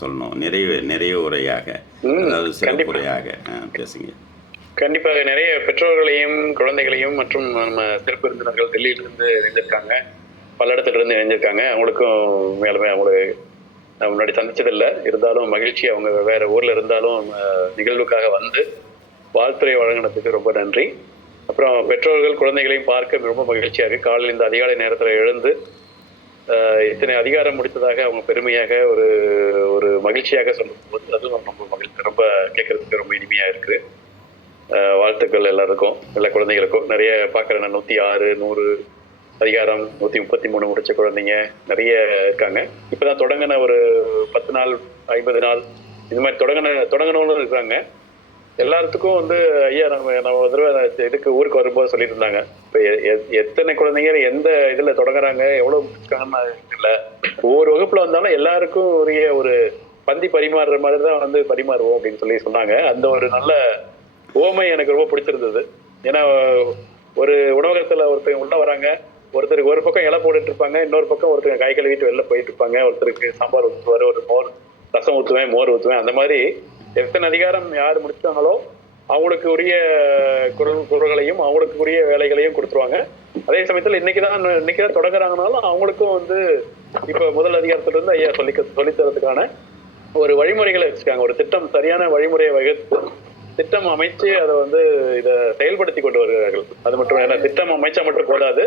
சொல்லணும். நிறைய உரையாக, அதாவது சிறப்புரையாக பேசுங்க. கண்டிப்பாக நிறைய பெற்றோர்களையும் குழந்தைகளையும் மற்றும் நம்ம சிறப்பு விருந்தினர்கள் டெல்லியிலிருந்து இணைஞ்சிருக்காங்க, பல இடத்துல இருந்து இணைஞ்சிருக்காங்க. அவங்களுக்கும் மேலுமே அவங்களுக்கு முன்னாடி சந்திச்சதில்லை, இருந்தாலும் மகிழ்ச்சி. அவங்க வேற ஊர்ல இருந்தாலும் நிகழ்வுக்காக வந்து வாழ்த்துறை வழங்கினதுக்கு ரொம்ப நன்றி. அப்புறம் பெற்றோர்கள் குழந்தைகளையும் பார்க்க ரொம்ப மகிழ்ச்சியாக இருக்கு. காலையில் இந்த அதிகாலை நேரத்தில் எழுந்து இத்தனை அதிகாரம் முடித்ததாக அவங்க பெருமையாக ஒரு ஒரு மகிழ்ச்சியாக சொல்லும்போது அதுவும் ரொம்ப மகிழ்ச்சி, ரொம்ப கேட்கறதுக்கு ரொம்ப இனிமையா இருக்கு. வாழ்த்துக்கள் எல்லாருக்கும், எல்லா குழந்தைகளுக்கும். நிறைய பார்க்குறேன் நான் 106, 100 அதிகாரம், 133 முடிச்ச குழந்தைங்க நிறைய இருக்காங்க. இப்போதான் தொடங்கின ஒரு 10 நாள் 50 நாள் இந்த மாதிரி தொடங்கணும்னு இருக்காங்க. எல்லாத்துக்கும் வந்து ஐயா நம்ம ஒரு தடவை இதுக்கு ஊருக்கு வரும்போது சொல்லிட்டு இருந்தாங்க, இப்போ எத்தனை குழந்தைங்க எந்த இதில் தொடங்குறாங்க, எவ்வளோ முடிச்சிருக்காங்கன்னு இல்லை. ஒவ்வொரு வகுப்புல வந்தாலும் எல்லாருக்கும் உரிய ஒரு பந்தி பரிமாறுற மாதிரி தான் வந்து பரிமாறுவோம் அப்படின்னு சொல்லி சொன்னாங்க. அந்த ஒரு நல்ல ஓமை எனக்கு ரொம்ப பிடிச்சிருந்தது. ஏன்னா ஒரு உணவகத்துல ஒருத்தர் உள்ள வராங்க, ஒருத்தருக்கு ஒரு பக்கம் இலை போட்டுட்டு இருப்பாங்க, இன்னொரு பக்கம் ஒருத்தர் கை கழுவிட்டு வெளில போயிட்டு இருப்பாங்க, ஒருத்தருக்கு சாம்பார் ஊற்றுவாரு, ஒரு மோர் ரசம் ஊற்றுவேன், மோர் ஊற்றுவேன். அந்த மாதிரி எத்தனை அதிகாரம் யார் முடிச்சாங்களோ அவங்களுக்கு உரிய குரல்களையும் அவங்களுக்கு உரிய வேலைகளையும் கொடுத்துருவாங்க. அதே சமயத்துல இன்னைக்குதான் தொடங்குறாங்கனாலும் அவங்களுக்கும் வந்து இப்ப முதல் அதிகாரத்துல இருந்து ஐயா சொல்லித்தரதுக்கான ஒரு வழிமுறைகளை வச்சிருக்காங்க. ஒரு திட்டம், சரியான வழிமுறையை வகுத்து திட்டம் அமைச்சு அதை வந்து இதை செயல்படுத்தி கொண்டு வருகிறார்கள். அது மட்டும் ஏன்னா திட்டம் அமைச்சா மட்டும் போதாது,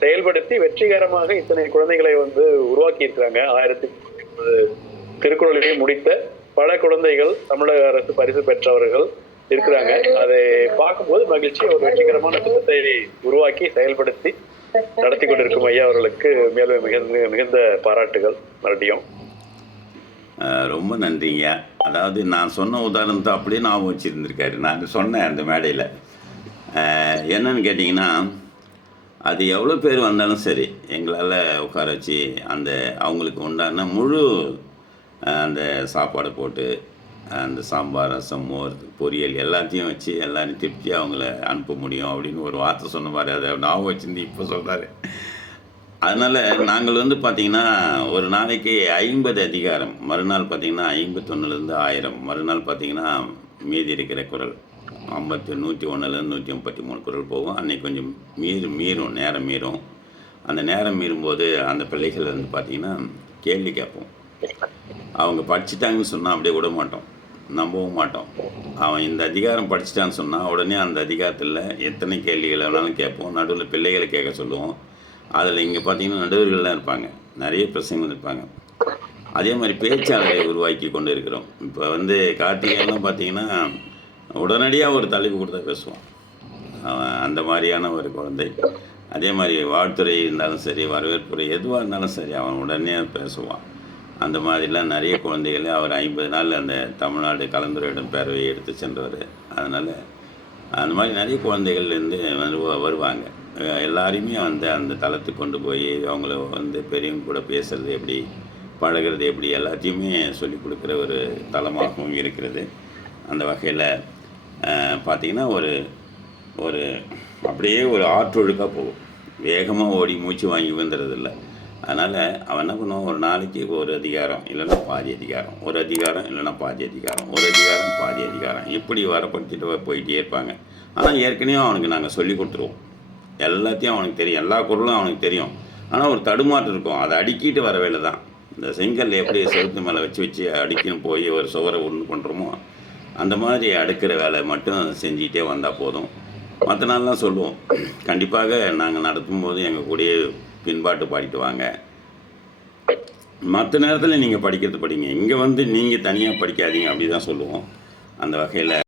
செயல்படுத்தி வெற்றிகரமாக இத்தனை குழந்தைகளை வந்து உருவாக்கி இருக்கிறாங்க. 1030 திருக்குறளையே முடித்த பல குழந்தைகள் தமிழக அரசு பரிசு பெற்றவர்கள் இருக்கிறாங்க. அதை பார்க்கும்போது மகிழ்ச்சி. ஒரு வெற்றிகரமான திட்டத்தை உருவாக்கி செயல்படுத்தி நடத்தி கொண்டிருக்கும் ஐயா அவர்களுக்கு மேலும் மிகுந்த பாராட்டுகள். மறுபடியும் ரொம்ப நன்றிங்க. அதாவது நான் சொன்ன உதாரணத்தை அப்படியே ஞாபகம் வச்சுருந்துருக்காரு. நான் சொன்னேன் அந்த மேடையில். என்னன்னு கேட்டிங்கன்னா, அது எவ்வளோ பேர் வந்தாலும் சரி எங்களால் உட்கார வச்சு அந்த அவங்களுக்கு உண்டான முழு அந்த சாப்பாடை போட்டு அந்த சாம்பார், ரசம், மோர், பொரியல் எல்லாத்தையும் வச்சு எல்லாரையும் திருப்தியாக அவங்கள அனுப்ப முடியும் அப்படின்னு ஒரு வார்த்தை சொன்ன மாதிரி அதை ஞாபகம் வச்சுருந்து இப்போ சொல்கிறாரு. அதனால் நாங்கள் வந்து பார்த்திங்கன்னா ஒரு நாளைக்கு 50 அதிகாரம், மறுநாள் பார்த்திங்கன்னா 51லேருந்து 1000, மறுநாள் பார்த்திங்கன்னா மீதி இருக்கிற குரல் 101லேருந்து 133 குரல் போகும். அன்றைக்கி கொஞ்சம் மீறும் நேரம் மீறும். அந்த நேரம் மீறும்போது அந்த பிள்ளைகள் வந்து பார்த்திங்கன்னா கேள்வி கேட்போம். அவங்க படிச்சுட்டாங்கன்னு சொன்னால் அப்படியே விட மாட்டோம், நம்பவும் மாட்டோம். அவன் இந்த அதிகாரம் படிச்சுட்டான்னு சொன்னால் உடனே அந்த அதிகாரத்தில் எத்தனை கேள்விகள் வேணாலும் கேட்போம். நடுவில் பிள்ளைகளை கேட்க சொல்லுவோம். அதில் இங்கே பார்த்தீங்கன்னா நடுவர்கள்லாம் இருப்பாங்க, நிறைய பிரச்சனைகள் இருப்பாங்க. அதே மாதிரி பேச்சாளரை உருவாக்கி கொண்டு இருக்கிறோம். இப்போ வந்து கார்த்திகேயன்லாம் பார்த்தீங்கன்னா உடனடியாக ஒரு தலைப்பு கொடுத்தா பேசுவான். அவன் அந்த மாதிரியான ஒரு குழந்தை. அதே மாதிரி வாழ்த்துறை இருந்தாலும் சரி, வரவேற்புரை எதுவாக இருந்தாலும் சரி, அவன் உடனே பேசுவான். அந்த மாதிரிலாம் நிறைய குழந்தைகளை அவர் 50 நாள் அந்த தமிழ்நாடு கலந்துரையாடும் பேரவையை எடுத்து சென்றவர். அதனால் அந்த மாதிரி நிறைய குழந்தைகள் வருவாங்க. எல்லாரையுமே வந்து அந்த தளத்துக்கு கொண்டு போய் அவங்கள வந்து பெரியவங்க கூட பேசுகிறது எப்படி, பழகிறது எப்படி, எல்லாத்தையுமே சொல்லிக் கொடுக்குற ஒரு தளமாகவும் இருக்கிறது. அந்த வகையில் பார்த்திங்கன்னா ஒரு அப்படியே ஒரு ஆற்றொழுக்காக போகும், வேகமாக ஓடி மூச்சு வாங்கி வந்துடுறதில்ல. அதனால் அவன் என்ன பண்ணுவான், ஒரு நாளைக்கு ஒரு அதிகாரம் இல்லைன்னா பாதி அதிகாரம், ஒரு அதிகாரம் இல்லைன்னா பாதி அதிகாரம், ஒரு அதிகாரம் பாதி அதிகாரம், இப்படி வரப்படுத்திட்டு போயிட்டே இருப்பாங்க. ஆனால் ஏற்கனவே அவனுக்கு நாங்கள் சொல்லி கொடுத்துருவோம், எல்லாத்தையும் அவனுக்கு தெரியும், எல்லா குரலும் அவனுக்கு தெரியும். ஆனால் ஒரு தடுமாற்றம் இருக்கும், அதை அடுக்கிட்டு வர வேலை தான். இந்த செங்கல் எப்படி செவுத்து மேலே வச்சு அடிக்கணும் போய் ஒரு சுவரை ஒன்று பண்ணுறோமோ அந்த மாதிரி அடுக்கிற வேலை மட்டும் செஞ்சிகிட்டே வந்தால் போதும். மற்ற நாள்லாம் சொல்லுவோம், கண்டிப்பாக நாங்கள் நடத்தும்போது எங்கள் கூடயே பின்பாட்டு பாடிட்டு வாங்க, மற்ற நேரத்தில் நீங்கள் படிக்கிறது படிங்க, இங்கே வந்து நீங்கள் தனியாக படிக்காதீங்க, அப்படி தான் சொல்லுவோம். அந்த வகையில்